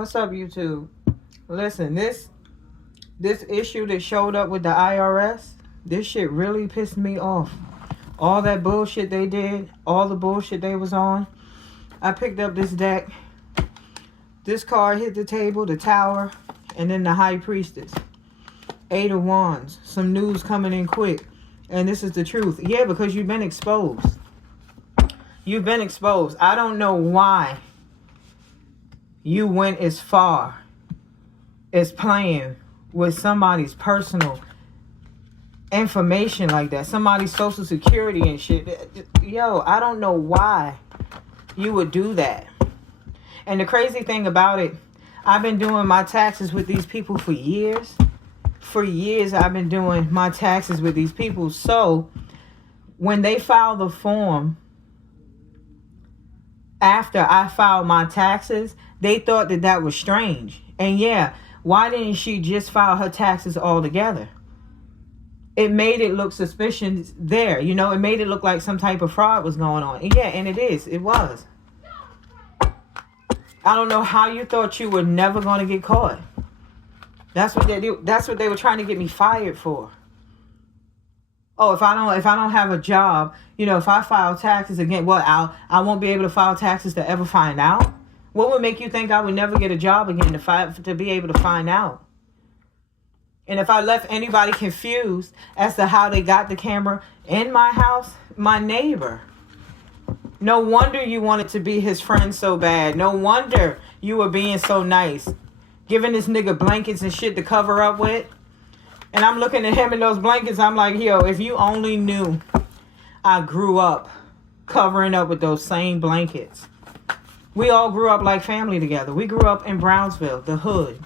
What's up, YouTube? Listen, this issue that showed up with the IRS, this shit really pissed me off. All that bullshit they did, all the bullshit they was on. I picked up this deck. This card hit the table, the tower, and then the high priestess. 8 of wands. Some news coming in quick. And this is the truth. Yeah, because you've been exposed. You've been exposed. I don't know why you went as far as playing with somebody's personal information like that. Somebody's social security and shit. Yo, I don't know why you would do that. And the crazy thing about it, I've been doing my taxes with these people for years. For years, I've been doing my taxes with these people. So, when they file the form, after I filed my taxes, they thought that that was strange. And yeah, why didn't she just file her taxes all together? It made it look suspicious there. You know, it made it look like some type of fraud was going on. And yeah, and it is. It was. I don't know how you thought you were never going to get caught. That's what they do. That's what they were trying to get me fired for. Oh, if I don't have a job, you know, if I file taxes again, what, I won't be able to file taxes to ever find out? What would make you think I would never get a job again to be able to find out? And if I left anybody confused as to how they got the camera in my house, my neighbor. No wonder you wanted to be his friend so bad. No wonder you were being so nice. Giving this nigga blankets and shit to cover up with. And I'm looking at him in those blankets. I'm like, yo, if you only knew I grew up covering up with those same blankets. We all grew up like family together. We grew up in Brownsville, the hood.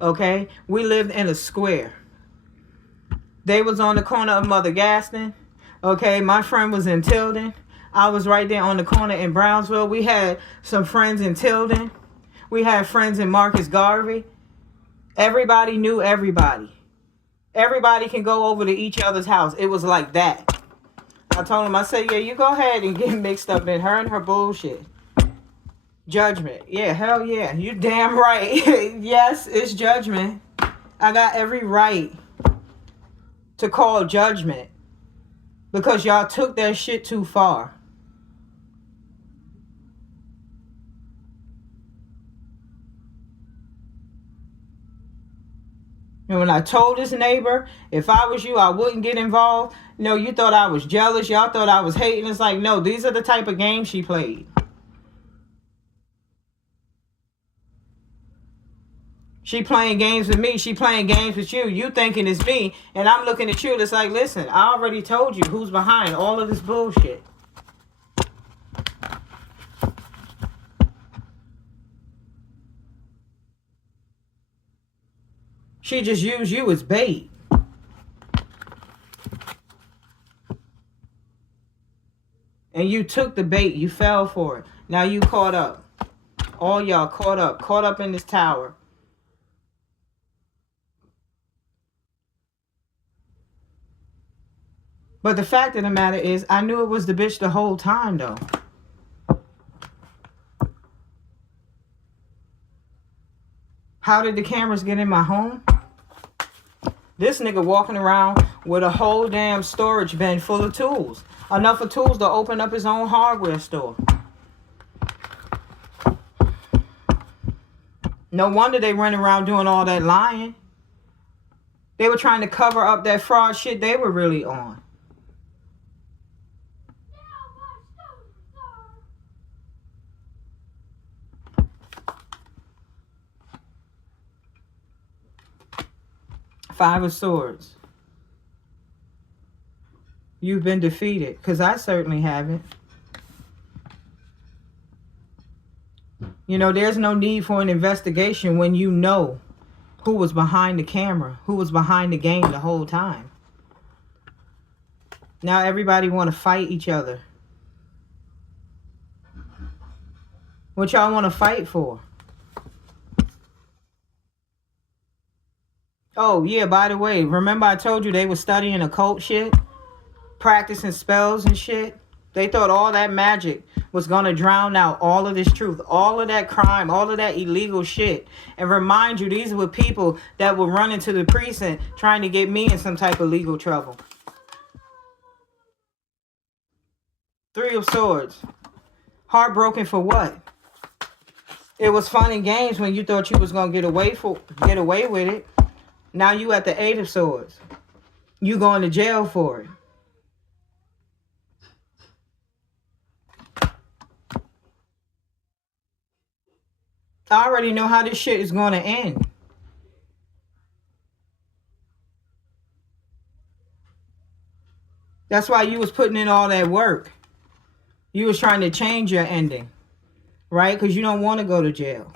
Okay? We lived in a square. They was on the corner of Mother Gaston. Okay? My friend was in Tilden. I was right there on the corner in Brownsville. We had some friends in Tilden. We had friends in Marcus Garvey. Everybody knew everybody. Everybody can go over to each other's house. It was like that. I told him, I said, yeah, you go ahead and get mixed up in her and her bullshit. Judgment. Yeah, hell yeah. You damn right. Yes, it's judgment. I got every right to call judgment. Because y'all took that shit too far. And when I told this neighbor, if I was you, I wouldn't get involved. No, you thought I was jealous. Y'all thought I was hating. It's like, no, these are the type of games she played. She playing games with me. She playing games with you. You thinking it's me. And I'm looking at you. It's like, listen, I already told you who's behind all of this bullshit. She just used you as bait. And you took the bait. You fell for it. Now you caught up. All y'all caught up. Caught up in this tower. But the fact of the matter is, I knew it was the bitch the whole time, though. How did the cameras get in my home? This nigga walking around with a whole damn storage bin full of tools. Enough of tools to open up his own hardware store. No wonder they run around doing all that lying. They were trying to cover up that fraud shit they were really on. Five of Swords. You've been defeated. Because I certainly haven't. You know, there's no need for an investigation when you know who was behind the camera. Who was behind the game the whole time. Now everybody want to fight each other. What y'all want to fight for? Oh, yeah, by the way, remember I told you they were studying occult shit? Practicing spells and shit? They thought all that magic was going to drown out all of this truth, all of that crime, all of that illegal shit. And remind you, these were people that would run into the precinct trying to get me in some type of legal trouble. Three of Swords. Heartbroken for what? It was fun and games when you thought you was going to get away with it. Now you at the Eight of Swords. You going to jail for it. I already know how this shit is going to end. That's why you was putting in all that work. You was trying to change your ending, right? Because you don't want to go to jail.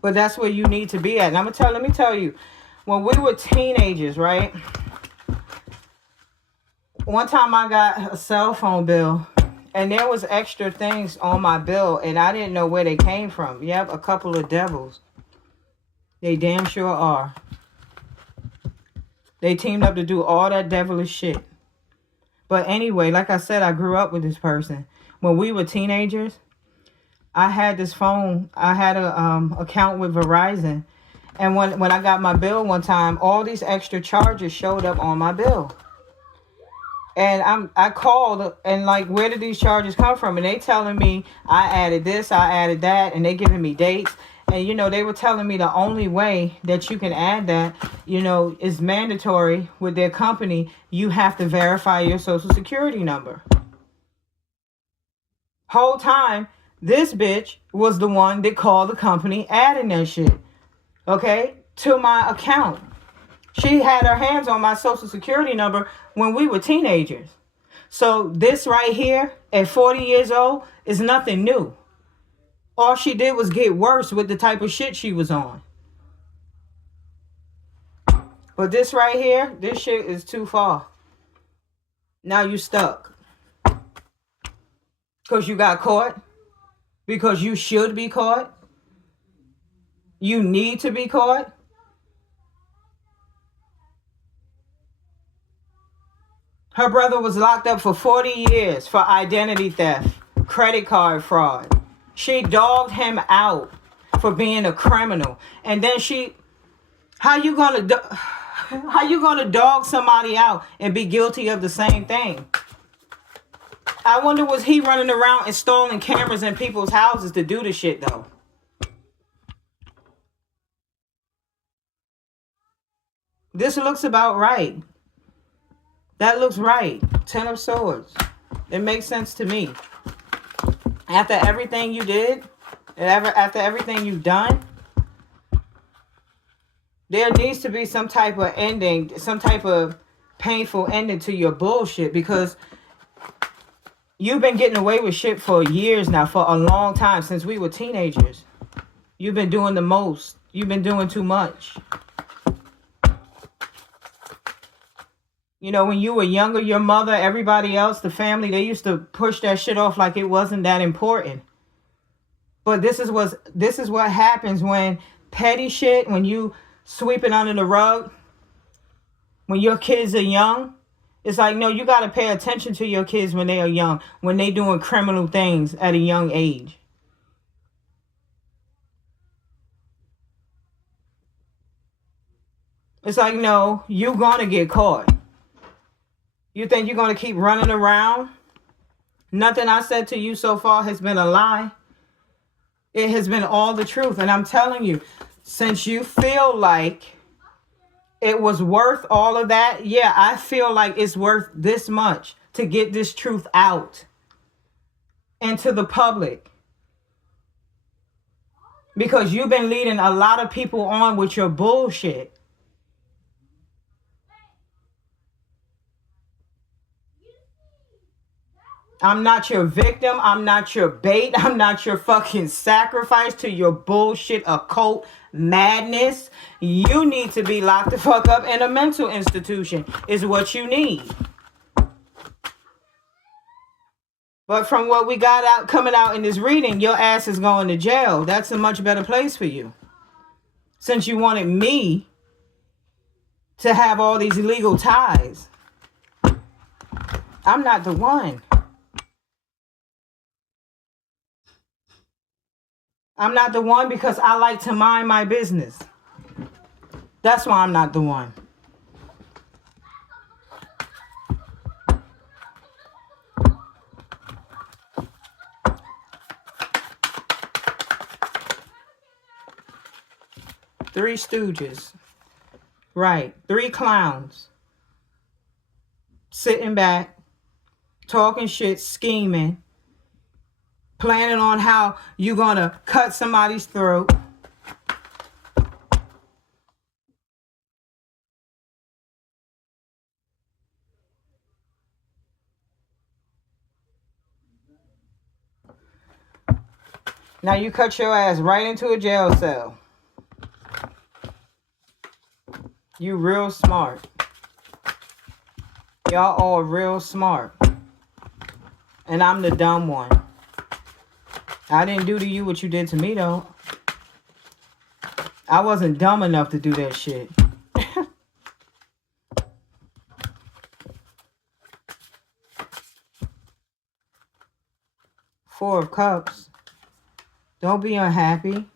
But that's where you need to be at. And let me tell you, when we were teenagers, right? One time I got a cell phone bill, and there was extra things on my bill, and I didn't know where they came from. Yep, a couple of devils. They damn sure are. They teamed up to do all that devilish shit. But anyway, like I said, I grew up with this person. When we were teenagers, I had this phone. I had a account with Verizon. And when I got my bill one time, all these extra charges showed up on my bill. And I called and like, where did these charges come from? And they telling me I added this, I added that, and they giving me dates. And, you know, they were telling me the only way that you can add that, you know, is mandatory with their company. You have to verify your social security number. Whole time, this bitch was the one that called the company adding that shit, okay, to my account. She had her hands on my social security number when we were teenagers. So this right here at 40 years old is nothing new. All she did was get worse with the type of shit she was on. But this right here, this shit is too far. Now you stuck. Because you got caught. Because you should be caught. You need to be caught. Her brother was locked up for 40 years for identity theft, credit card fraud. She dogged him out for being a criminal. And then how you gonna dog somebody out and be guilty of the same thing? I wonder, was he running around installing cameras in people's houses to do the shit though? This looks about right. That looks right. 10 of Swords. It makes sense to me. After everything you did, after everything you've done, there needs to be some type of ending, some type of painful ending to your bullshit, because you've been getting away with shit for years now, for a long time, since we were teenagers. You've been doing the most. You've been doing too much. You know, when you were younger, your mother, everybody else, the family, they used to push that shit off like it wasn't that important. But this is what happens when petty shit, when you sweep it under the rug, when your kids are young. It's like, no, you got to pay attention to your kids when they are young, when they doing criminal things at a young age. It's like, no, you're going to get caught. You think you're going to keep running around? Nothing I said to you so far has been a lie. It has been all the truth. And I'm telling you, since you feel like it was worth all of that, yeah, I feel like it's worth this much to get this truth out into the public. Because you've been leading a lot of people on with your bullshit. I'm not your victim. I'm not your bait. I'm not your fucking sacrifice to your bullshit occult madness. You need to be locked the fuck up in a mental institution is what you need. But from what we got coming out in this reading, your ass is going to jail. That's a much better place for you. Since you wanted me to have all these illegal ties. I'm not the one. I'm not the one because I like to mind my business. That's why I'm not the one. Three stooges. Right. Three clowns. Sitting back, talking shit, scheming, planning on how you gonna cut somebody's throat. Now you cut your ass right into a jail cell. You real smart. Y'all all real smart. And I'm the dumb one. I didn't do to you what you did to me, though. I wasn't dumb enough to do that shit. Four of Cups. Don't be unhappy.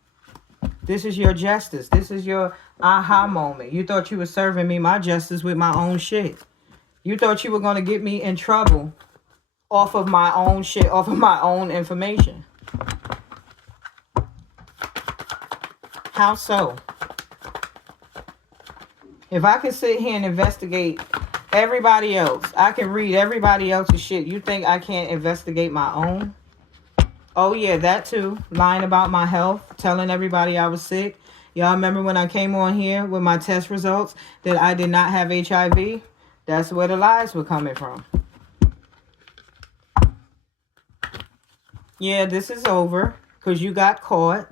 This is your justice. This is your aha moment. You thought you were serving me my justice with my own shit. You thought you were going to get me in trouble off of my own shit, off of my own information. How so? If I can sit here and investigate everybody else, I can read everybody else's shit. You think I can't investigate my own? Oh, yeah, that too. Lying about my health, telling everybody I was sick. Y'all remember when I came on here with my test results that I did not have HIV? That's where the lies were coming from. Yeah, this is over because you got caught.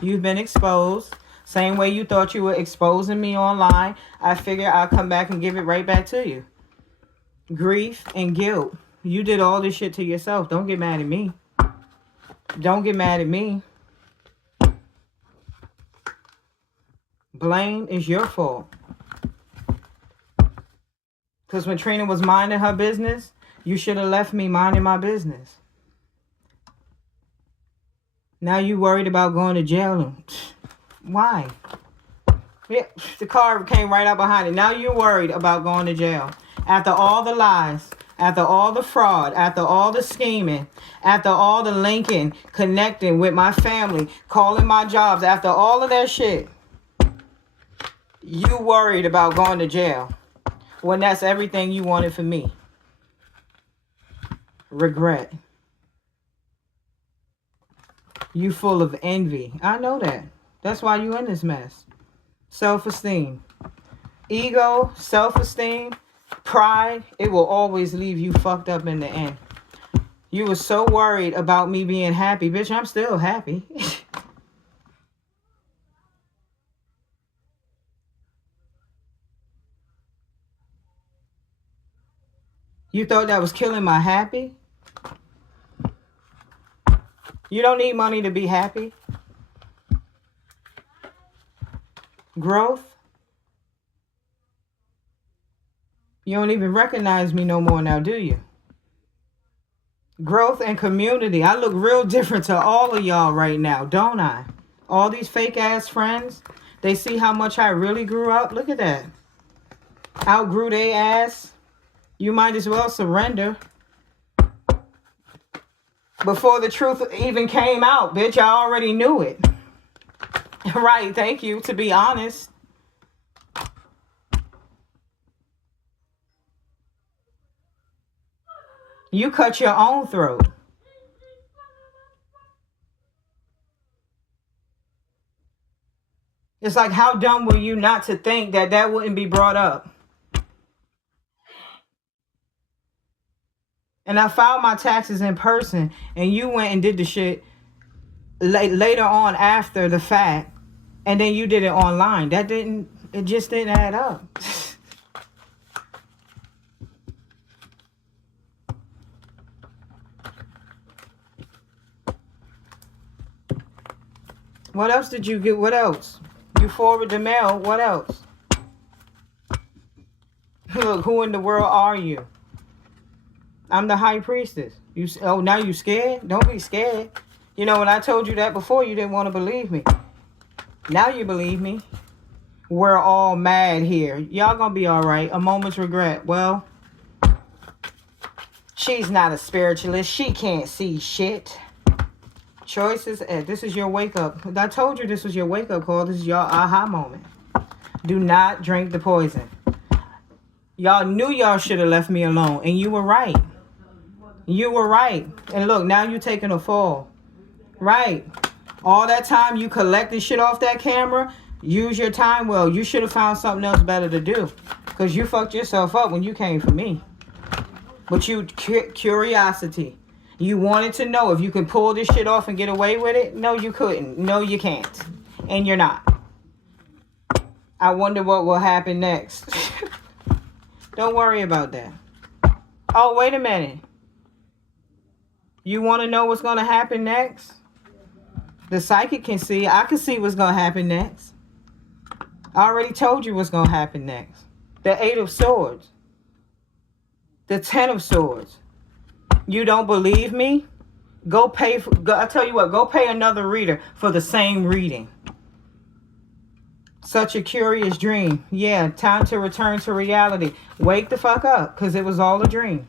You've been exposed. Same way you thought you were exposing me online. I figure I'll come back and give it right back to you. Grief and guilt. You did all this shit to yourself. Don't get mad at me. Don't get mad at me. Blame is your fault. Because when Trina was minding her business, you should have left me minding my business. Now you worried about going to jail. Why? Yeah, the car came right up behind it. Now you're worried about going to jail. After all the lies, after all the fraud, after all the scheming, after all the linking, connecting with my family, calling my jobs, after all of that shit, you worried about going to jail when that's everything you wanted from me. Regret. You full of envy. I know that. That's why you in this mess. Self-esteem. Ego, self-esteem, pride, it will always leave you fucked up in the end. You were so worried about me being happy. Bitch, I'm still happy. You thought that was killing my happy? You don't need money to be happy. Growth? You don't even recognize me no more now, do you? Growth and community. I look real different to all of y'all right now, don't I? All these fake ass friends, they see how much I really grew up. Look at that. Outgrew they ass. You might as well surrender. Before the truth even came out, bitch, I already knew it. Right, thank you, to be honest. You cut your own throat. It's like, how dumb were you not to think that that wouldn't be brought up? And I filed my taxes in person, and you went and did the shit later on after the fact, and then you did it online. It just didn't add up. What else did you get? What else? You forward the mail. What else? Look, who in the world are you? I'm the high priestess. Now you scared? Don't be scared. You know, when I told you that before, you didn't want to believe me. Now you believe me. We're all mad here. Y'all gonna be all right. A moment's regret. Well, she's not a spiritualist. She can't see shit. Choices. This is your wake up. I told you this was your wake up call. This is your aha moment. Do not drink the poison. Y'all knew y'all should have left me alone. And you were right. You were right. And look, now you're taking a fall. Right. All that time you collected shit off that camera, use your time well. You should have found something else better to do. Because you fucked yourself up when you came for me. But you, curiosity. You wanted to know if you could pull this shit off and get away with it. No, you couldn't. No, you can't. And you're not. I wonder what will happen next. Don't worry about that. Oh, wait a minute. You want to know what's going to happen next? The psychic can see. I can see what's going to happen next. I already told you what's going to happen next. The 8 of Swords. The 10 of Swords. You don't believe me? Go pay for... I tell you what. Go pay another reader for the same reading. Such a curious dream. Yeah, time to return to reality. Wake the fuck up. Because it was all a dream.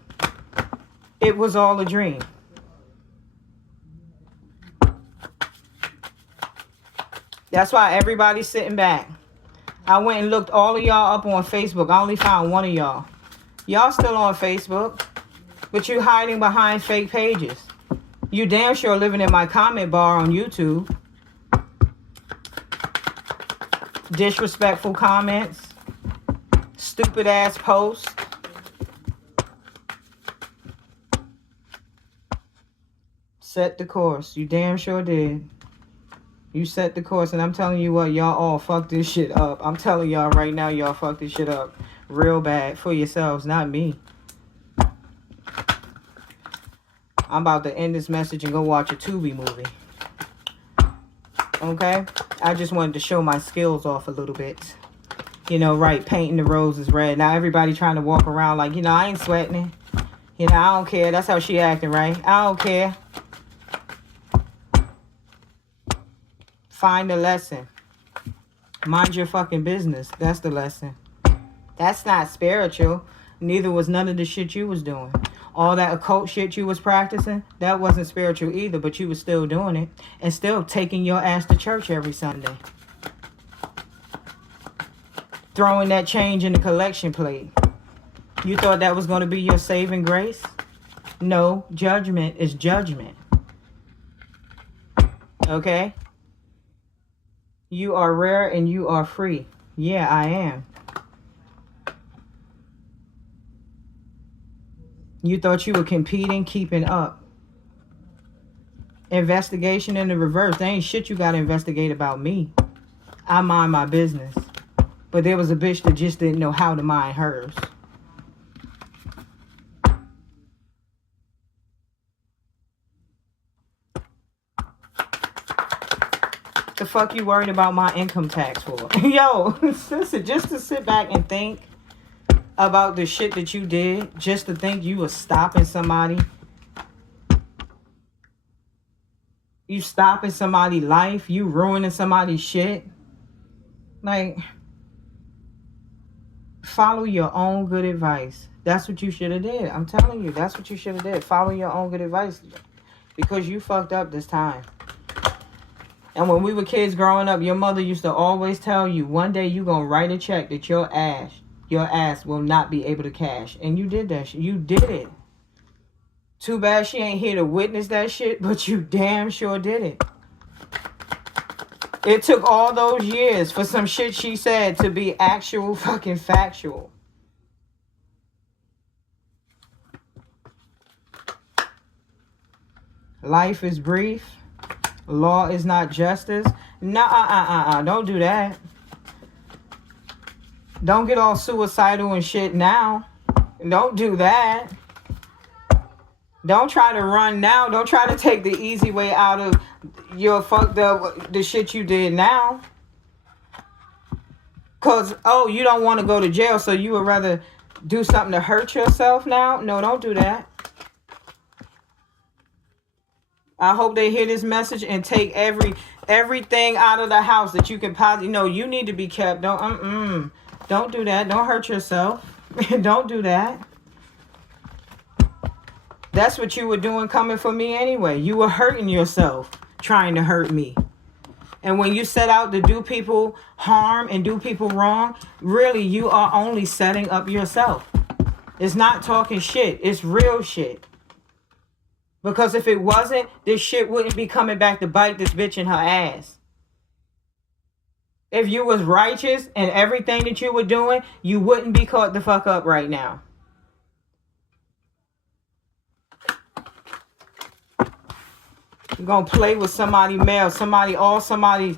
It was all a dream. That's why everybody's sitting back. I went and looked all of y'all up on Facebook. I only found one of y'all. Y'all still on Facebook. But you hiding behind fake pages. You damn sure living in my comment bar on YouTube. Disrespectful comments. Stupid ass posts. Set the course. You damn sure did. You set the course, and I'm telling you what, y'all all fucked this shit up. I'm telling y'all right now, y'all fucked this shit up real bad for yourselves, not me. I'm about to end this message and go watch a Tubi movie. Okay? I just wanted to show my skills off a little bit. You know, right, painting the roses red. Now everybody trying to walk around like, you know, I ain't sweating it. You know, I don't care. That's how she acting, right? I don't care. Find a lesson. Mind your fucking business. That's the lesson. That's not spiritual. Neither was none of the shit you was doing. All that occult shit you was practicing, that wasn't spiritual either, but you was still doing it. And still taking your ass to church every Sunday. Throwing that change in the collection plate. You thought that was going to be your saving grace? No, judgment is judgment. Okay? You are rare and you are free. Yeah, I am. You thought you were competing, keeping up. Investigation in the reverse. There ain't shit you got to investigate about me. I mind my business. But there was a bitch that just didn't know how to mind hers. The fuck you worried about my income tax for? Yo, listen, just to sit back and think about the shit that you did, just to think you was stopping somebody. You stopping somebody's life. You ruining somebody's shit. Like, follow your own good advice. That's what you should have did. I'm telling you, that's what you should have did. Follow your own good advice. Because you fucked up this time. And when we were kids growing up, your mother used to always tell you, one day you gonna write a check that your ass will not be able to cash. And you did that shit. You did it. Too bad she ain't here to witness that shit, but you damn sure did it. It took all those years for some shit she said to be actual fucking factual. Life is brief. Law is not justice. Nah, don't do that. Don't get all suicidal and shit now. Don't do that. Don't try to run now. Don't try to take the easy way out of your fucked up, the shit you did now. Because, oh, you don't want to go to jail, so you would rather do something to hurt yourself now? No, don't do that. I hope they hear this message and take everything out of the house that you can possibly. No, you need to be kept. Don't do that. Don't hurt yourself. Don't do that. That's what you were doing coming for me anyway. You were hurting yourself trying to hurt me. And when you set out to do people harm and do people wrong, really you are only setting up yourself. It's not talking shit. It's real shit. Because if it wasn't, this shit wouldn't be coming back to bite this bitch in her ass. If you was righteous and everything that you were doing, you wouldn't be caught the fuck up right now. You're gonna play with somebody's mail, somebody's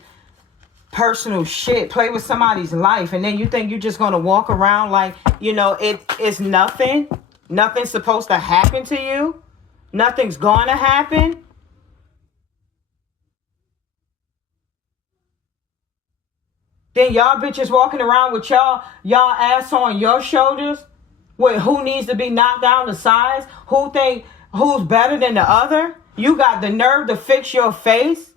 personal shit, play with somebody's life, and then you think you're just gonna walk around like, it's nothing. Nothing's supposed to happen to you. Nothing's gonna happen. Then y'all bitches walking around with y'all ass on your shoulders with who needs to be knocked down to size, who's better than the other. You got the nerve to fix your face.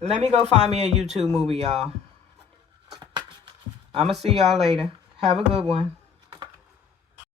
Let me go find me a YouTube movie, y'all. I'm gonna see y'all later. Have a good one.